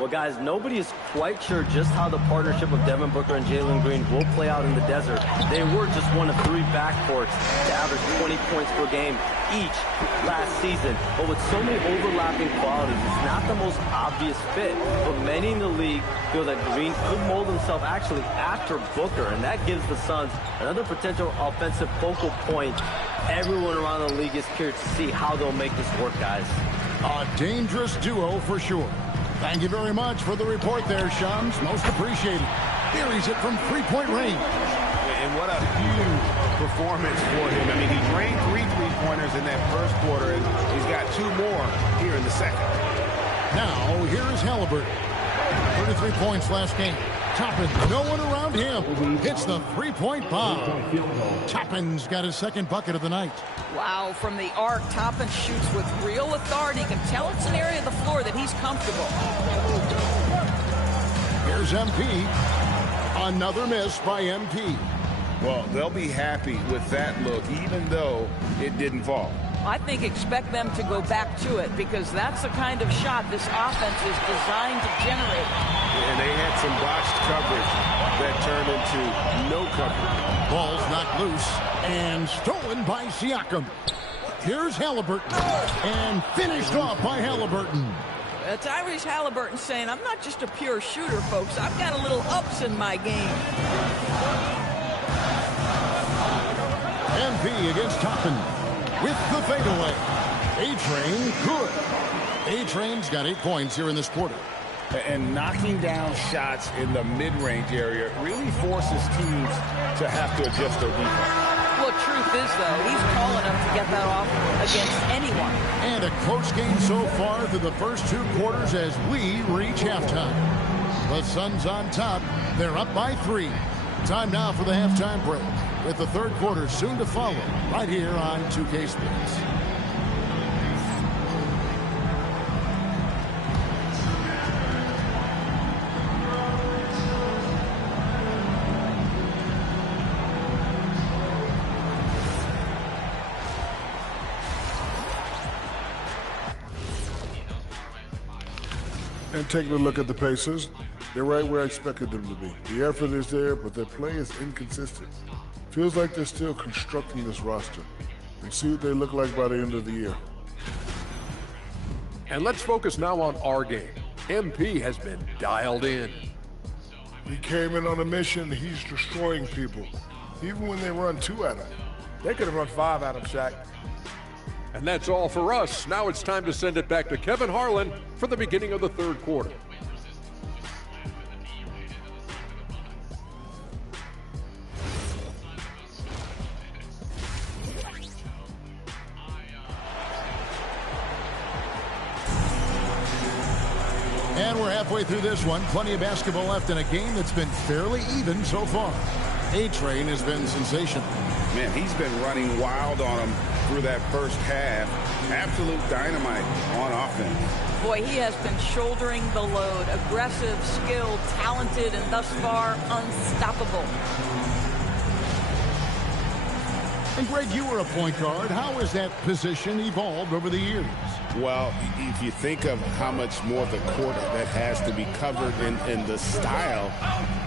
Well, guys, nobody is quite sure just how the partnership of Devin Booker and Jalen Green will play out in the desert. They were just one of 3 backcourts to average 20 points per game each last season. But with so many overlapping qualities, it's not the most obvious fit. But many in the league feel that Green could mold himself actually after Booker, and that gives the Suns another potential offensive focal point. Everyone around the league is curious to see how they'll make this work, guys. A dangerous duo for sure. Thank you very much for the report there, Shams. Most appreciated. Buries it from 3-point range. And what a huge performance for him. I mean, he drained 3 3-pointers in that first quarter, and he's got 2 more here in the second. Now, here is Halliburton. 33 points last game. Toppin, no one around him. Hits the three-point bomb. Toppin's got his second bucket of the night. Wow, from the arc, Toppin shoots with real authority. You can tell it's an area of the floor that he's comfortable. Here's MP. Another miss by MP. Well, they'll be happy with that look, even though it didn't fall. I think expect them to go back to it because that's the kind of shot this offense is designed to generate. And they had some botched coverage that turned into no coverage. Ball's knocked loose and stolen by Siakam. Here's Halliburton and finished off by Halliburton. Tyrese Halliburton saying, I'm not just a pure shooter, folks. I've got a little ups in my game. MP against Toppin with the fadeaway. A-Train good. A-Train's got 8 points here in this quarter. And knocking down shots in the mid-range area really forces teams to have to adjust their defense. Well, truth is, though, he's tall enough to get that off against anyone. And a close game so far through the first 2 quarters as we reach halftime. The Suns on top. They're up by 3. Time now for the halftime break, with the third quarter soon to follow, right here on 2K Sports. And taking a look at the Pacers, they're right where I expected them to be. The effort is there, but their play is inconsistent. Feels like they're still constructing this roster. We'll see what they look like by the end of the year. And let's focus now on our game. MP has been dialed in. He came in on a mission. He's destroying people, even when they run 2 at him. They could have run 5 at him, Shaq. And that's all for us. Now it's time to send it back to Kevin Harlan for the beginning of the third quarter. And we're halfway through this one. Plenty of basketball left in a game that's been fairly even so far. A-Train has been sensational. Man, he's been running wild on him through that first half. Absolute dynamite on offense. Boy, he has been shouldering the load. Aggressive, skilled, talented, and thus far, unstoppable. And Greg, you were a point guard. How has that position evolved over the years? Well, if you think of how much more of the court that has to be covered in the style,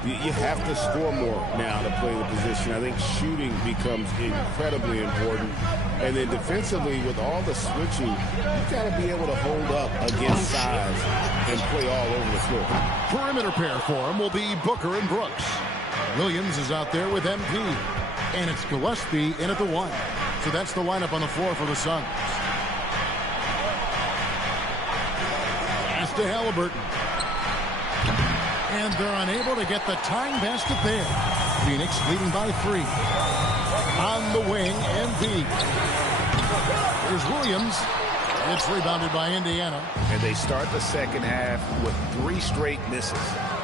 you have to score more now to play the position. I think shooting becomes incredibly important. And then defensively, with all the switching, you've got to be able to hold up against size and play all over the floor. Perimeter pair for him will be Booker and Brooks. Williams is out there with MP. And it's Gillespie in at the 1. So that's the lineup on the floor for the Suns. Pass to Halliburton. And they're unable to get the tying basket there. Phoenix leading by 3. On the wing, MP. Here's Williams. It's rebounded by Indiana. And they start the second half with 3 straight misses.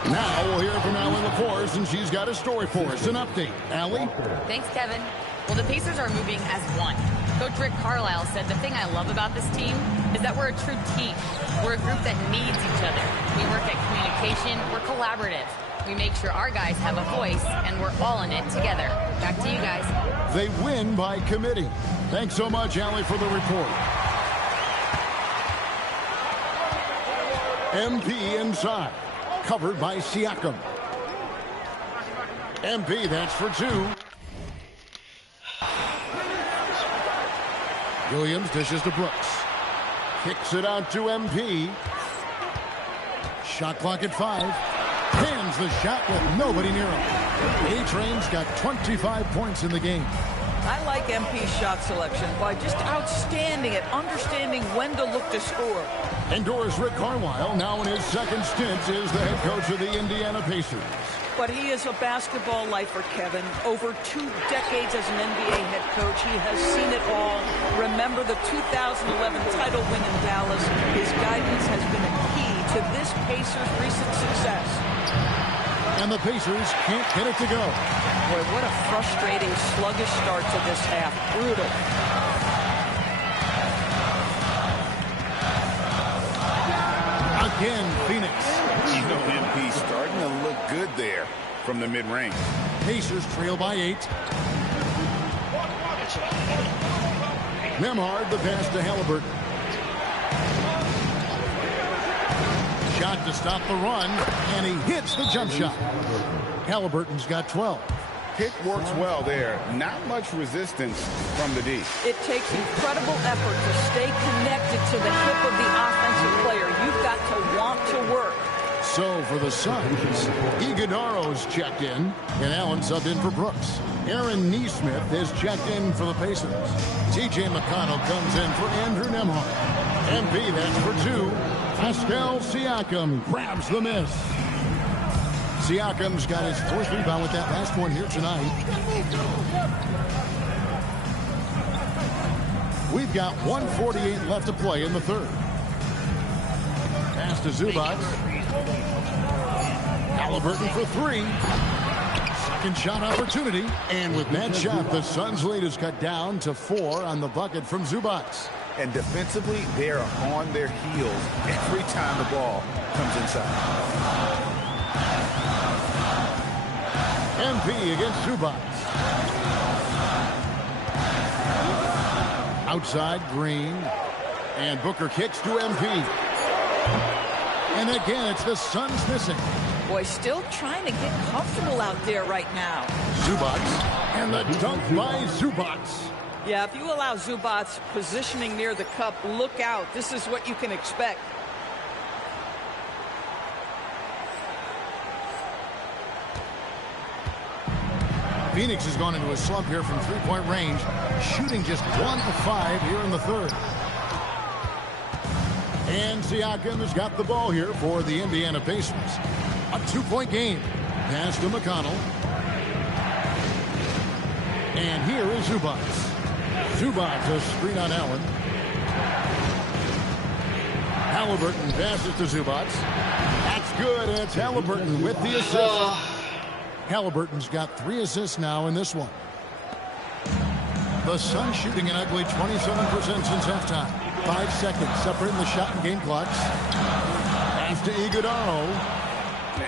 Now we'll hear from Allie LaForce, and she's got a story for us. An update. Allie? Thanks, Kevin. Well, the Pacers are moving as one. Coach Rick Carlisle said the thing I love about this team is that we're a true team. We're a group that needs each other. We work at communication. We're collaborative. We make sure our guys have a voice, and we're all in it together. Back to you guys. They win by committee. Thanks so much, Allie, for the report. MP inside. Covered by Siakam. MP, that's for 2. Williams dishes to Brooks. Kicks it out to MP. Shot clock at 5. Hands the shot with nobody near him. A-Train's got 25 points in the game. I like MP's shot selection. Why, just outstanding at understanding when to look to score. Endore's Rick Carlisle, now in his second stint, is the head coach of the Indiana Pacers. But he is a basketball lifer, Kevin. Over 2 decades as an NBA head coach, he has seen it all. Remember the 2011 title win in Dallas. His guidance has been a key to this Pacers' recent success. And the Pacers can't get it to go. Boy, what a frustrating, sluggish start to this half. Brutal. Again, Phoenix. You know, MP's starting to look good there from the mid-range. Pacers trail by 8. Nembhard, the pass to Halliburton. Shot to stop the run, and he hits the jump shot. Halliburton's got 12. Pick works well there. Not much resistance from the D. It takes incredible effort to stay connected to the hip of the offensive player. You've got to want to work. So for the Suns, Iguodaro's checked in, and Allen subbed in for Brooks. Aaron Nesmith is checked in for the Pacers. TJ McConnell comes in for Andrew Nembhard. MP, that's for 2. Pascal Siakam grabs the miss. Siakam's got his 4th rebound with that last one here tonight. We've got 1:48 left to play in the third. Pass to Zubac. Halliburton for 3. Second shot opportunity. And with that shot, the Suns' lead is cut down to 4 on the bucket from Zubac. And defensively, they're on their heels every time the ball comes inside. MP against Zubac. Outside, Green. And Booker kicks to MP. And again, it's the Suns missing. Boy, still trying to get comfortable out there right now. Zubac. And the dunk by Zubac. Yeah, if you allow Zubac positioning near the cup, look out. This is what you can expect. Phoenix has gone into a slump here from 3-point range, shooting just 1 of 5 here in the third. And Siakam has got the ball here for the Indiana Pacers. A 2-point game. Pass to McConnell. And here is Zubac. Zubac, a screen on Allen. Halliburton passes to Zubac. That's good. It's Halliburton with the assist. Halliburton's got 3 assists now in this one. The Suns shooting an ugly 27% since halftime. 5 seconds separating the shot and game clocks. Pass to Iguodaro.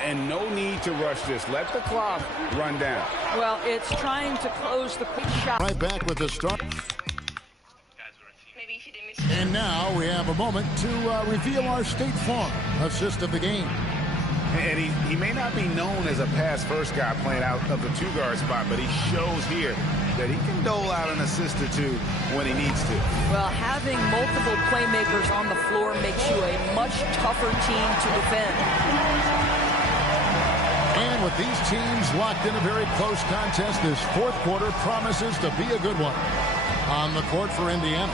And no need to rush this. Let the clock run down. Well, it's trying to close the quick shot. Right back with the start. And now we have a moment to reveal our State Farm assist of the game. And he may not be known as a pass-first guy playing out of the 2-guard spot, but he shows here that he can dole out an assist or 2 when he needs to. Well, having multiple playmakers on the floor makes you a much tougher team to defend. And with these teams locked in a very close contest, this 4th quarter promises to be a good one. On the court for Indiana,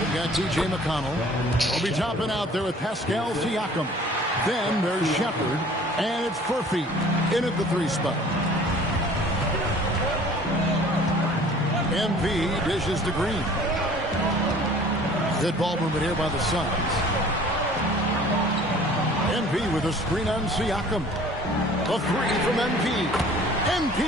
we've got TJ McConnell. We'll be topping out there with Pascal Siakam. Then there's Shepard, and it's Furphy in at the 3 spot. MP dishes to Green. Good ball movement here by the Suns. MP with a screen on Siakam. A 3 from MP. MP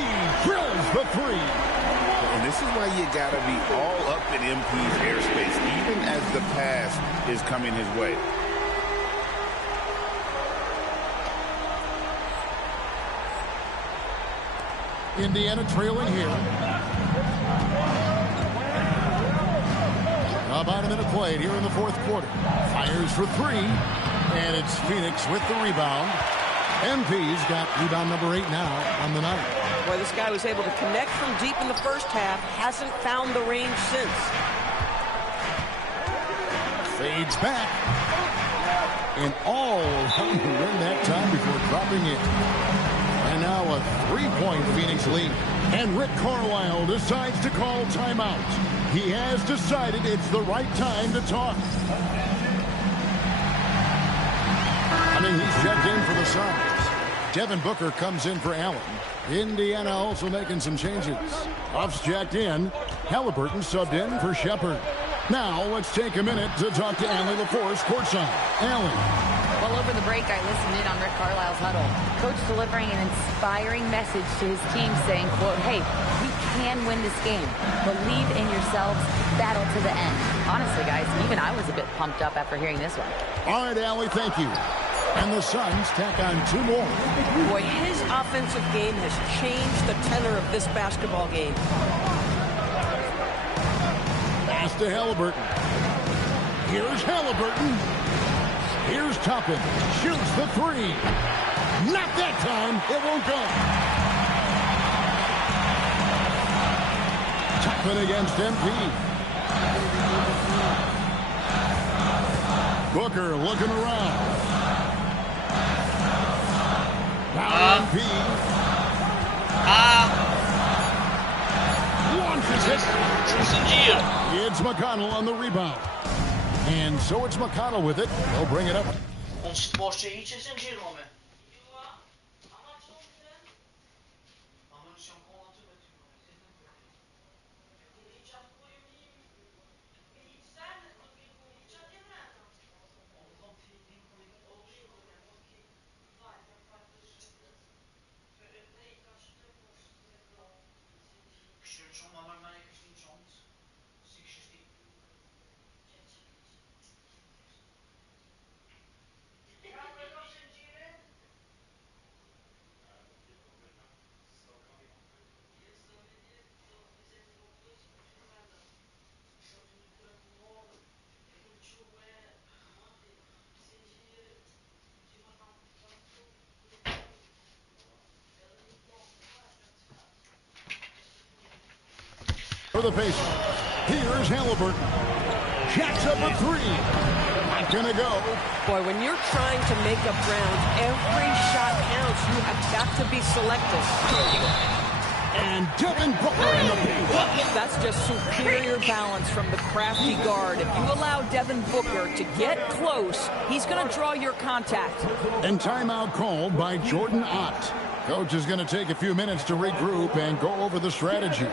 drills the 3. And this is why you got to be all up in MP's airspace, even as the pass is coming his way. Indiana trailing here. About a minute played here in the 4th quarter. Fires for 3. And it's Phoenix with the rebound. MP's got rebound number 8 now on the night. Boy, this guy was able to connect from deep in the first half. Hasn't found the range since. Fades back. And all on the rim that time before dropping in. And And now a 3-point Phoenix lead. And Rick Carlisle decides to call timeout. He has decided it's the right time to talk. He's checked in for the Suns. Devin Booker comes in for Allen. Indiana also making some changes. Huff's checked in. Halliburton subbed in for Shepard. Now let's take a minute to talk to Allie LaForce courtside. Allie. Well, over the break, I listened in on Rick Carlisle's huddle. Coach delivering an inspiring message to his team saying, quote, hey, we can win this game. Believe in yourselves. Battle to the end. Honestly, guys, even I was a bit pumped up after hearing this one. All right, Allie, thank you. And the Suns tack on 2 more. Boy, his offensive game has changed the tenor of this basketball game. Pass to Halliburton. Here's Halliburton. Here's Toppin. Shoots the 3. Not that time. It won't go. Toppin against MP. Booker looking around. Now MP. Launches it. It's McConnell on the rebound. And so it's McConnell with it. They'll bring it up. For the Pacers. Here's Halliburton. Jacks up a 3. Not gonna go. Boy, when you're trying to make up ground, every shot counts. You have got to be selective. And Devin Booker in the paint. That's just superior balance from the crafty guard. If you allow Devin Booker to get close, he's going to draw your contact. And timeout called by Jordan Ott. Coach is going to take a few minutes to regroup and go over the strategy.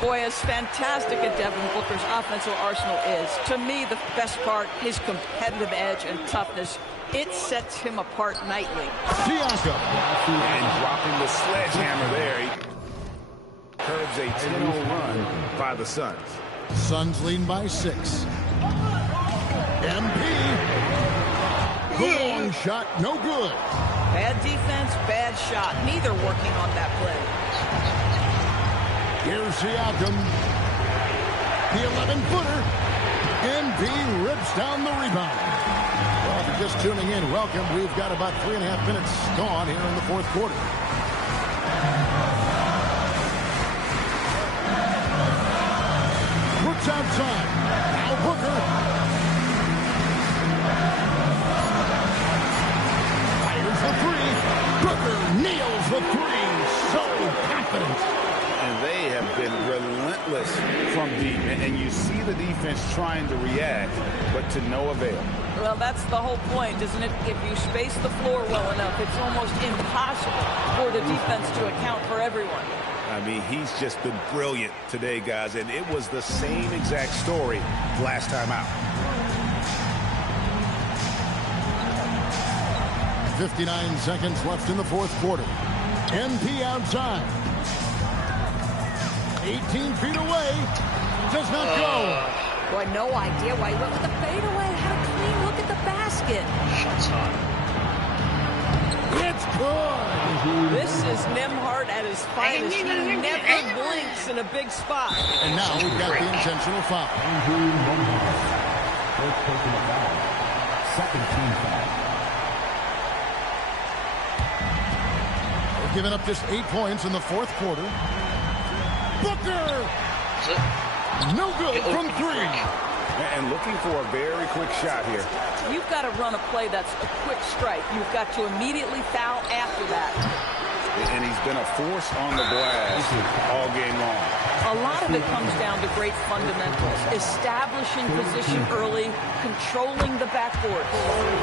Boy, as fantastic as Devin Booker's offensive arsenal is, to me the best part, his competitive edge and toughness. It sets him apart nightly. Diaco. And dropping the sledgehammer there. He curves a 10-0 run by the Suns. Suns leading by 6. MP. The long shot, no good. Bad defense, bad shot. Neither working on that play. Here's Siakam. The 11-footer. MP rips down the rebound. Well, if you're just tuning in, welcome. We've got about 3.5 minutes gone here in the 4th quarter. Looks outside. Now Booker. Fires the 3. Booker nails the 3. So confident. And they have been relentless from deep. And you see the defense trying to react, but to no avail. Well, that's the whole point, isn't it? If you space the floor well enough, it's almost impossible for the defense to account for everyone. I mean, he's just been brilliant today, guys. And it was the same exact story last time out. 59 seconds left in the 4th quarter. MP outside. 18 feet away. Does not go. Boy, no idea why he went with the fadeaway. Had a clean look at the basket. Shots on. It's good. This is Nembhard at his finest. He never blinks in a big spot. And now we've got the intentional foul. First taking it back. Second team foul. giving up just 8 points in the fourth quarter. Booker! No good from 3. And looking for a very quick shot here. You've got to run a play that's a quick strike. You've got to immediately foul after that. And he's been a force on the glass all game long. A lot of it comes down to great fundamentals. Establishing position early, controlling the backboard.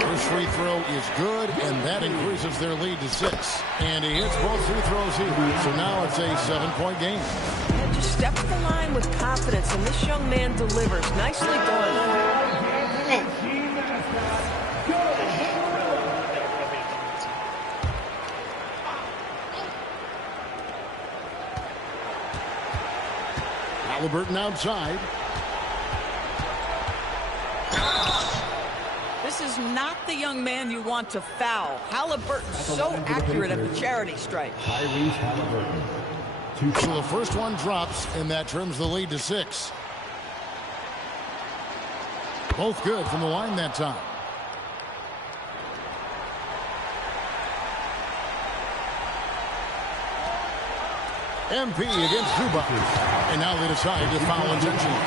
First free throw is good, and that increases their lead to 6. And he hits both free throws here. So now it's a 7-point game. And just step to the line with confidence, and this young man delivers. Nicely done. Halliburton outside. This is not the young man you want to foul. Halliburton's so accurate at the charity stripe. So the first one drops, and that trims the lead to 6. Both good from the line that time. MP against Zubac. And now they decide to foul intentionally.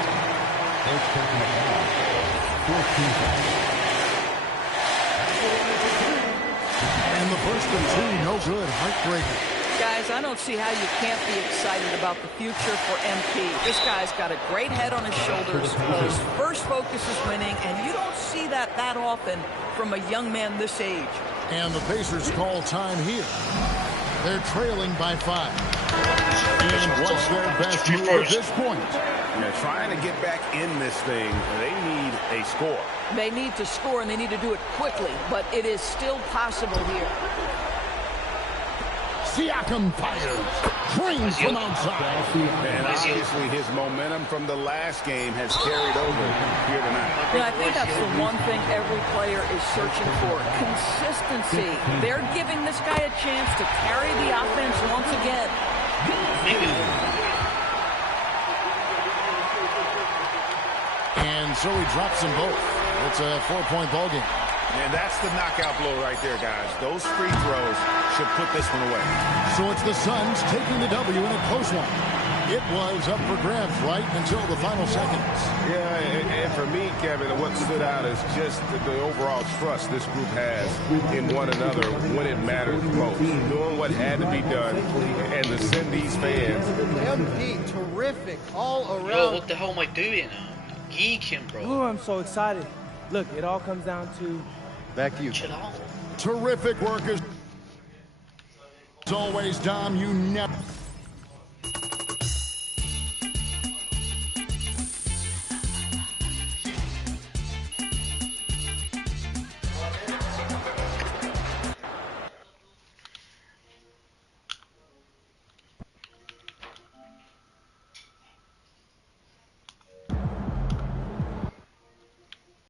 And the first and 2, no good. Heartbreaker. Guys, I don't see how you can't be excited about the future for MP. This guy's got a great head on his shoulders. His first focus is winning, and you don't see that often from a young man this age. And the Pacers call time here. They're trailing by 5. And what's their best move at this point? They're trying to get back in this thing. They need a score. They need to score, and they need to do it quickly, but it is still possible here. Siakam fires. Trains from outside. And obviously his momentum from the last game has carried over here tonight. Yeah, I think that's the one thing every player is searching for. Consistency. They're giving this guy a chance to carry the offense once again. And so he drops them both. It's a 4-point ball game. And that's the knockout blow right there, guys. Those free throws should put this one away. So it's the Suns taking the W in a close one. It was up for grabs right until the final seconds. Yeah, and for me, Kevin, what stood out is just the overall trust this group has in one another when it matters most. Doing what had to be done and to send these fans. MP, terrific all around. Yo, what the hell am I doing? Geeking, bro. Oh, I'm so excited. Look, it all comes down to... Back to you. Chill out. Terrific work as always, Dom. You never...